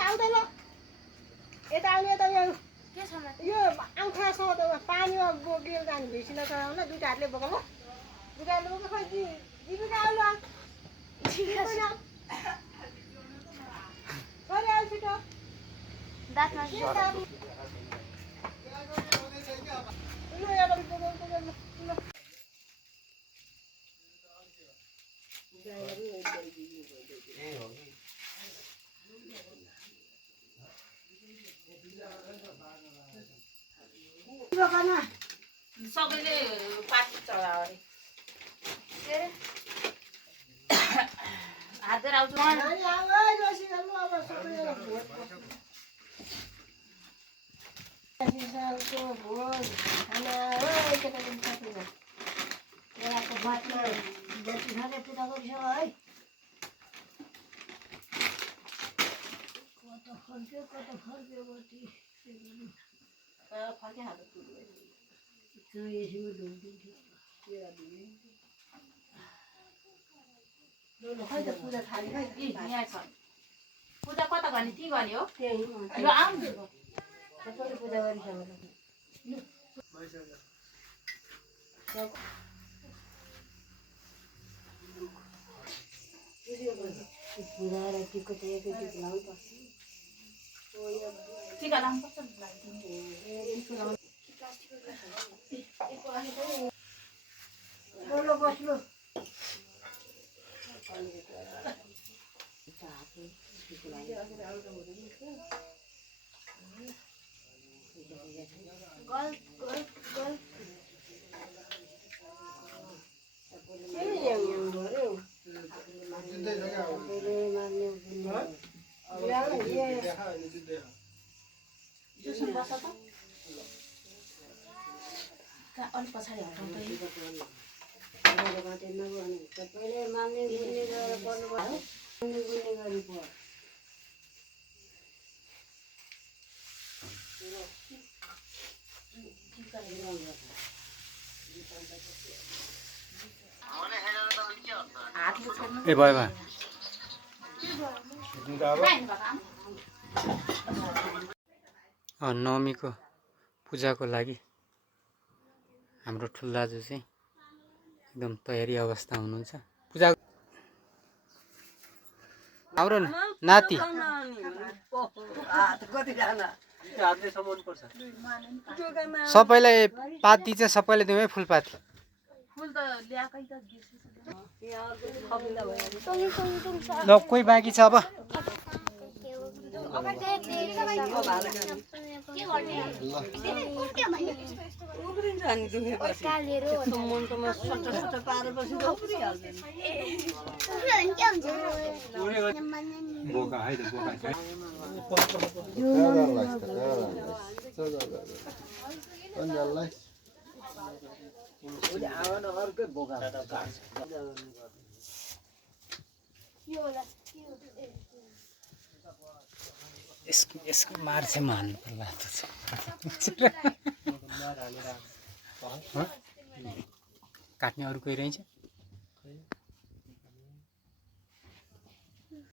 आउँदैन यता आउने त यो आउँखासँग त पानीमा बोकेर जाने भिसिन छ होला दुईटा हातले बोकल दुईटा हातले बोक खै जीविका आउला कहिले आउ छिटो दाँतमा सबैले पाटी चढायो अरे हातेर आउँछु पूजा कता गर्ने ती गर्ने हो यो आउनु सबैले पूजा गरिसक्यो पूजा र टिको त एकैचोटि लाउनु पर्छ टिका लाउनु पर्छ बोलो बस्नु अलिक पछाडि हटाउँदै सबैले मान्ने बुझ्ने गरेर पर्नुभयो मान्ने बुझ्ने गरी पर्यो ए भयो भयो नवमीको पूजाको लागि हाम्रो ठुलो दाजु चाहिँ एकदम तयारी अवस्था हुनुहुन्छ पूजा हाम्रो नाति सबैलाई पाती चाहिँ सबैले दिउँ है फुलपाती ल कोही बाँकी छ अब यसको मार चाहिँ मार्नु पर्ला काट्ने अरू कोही रहेछ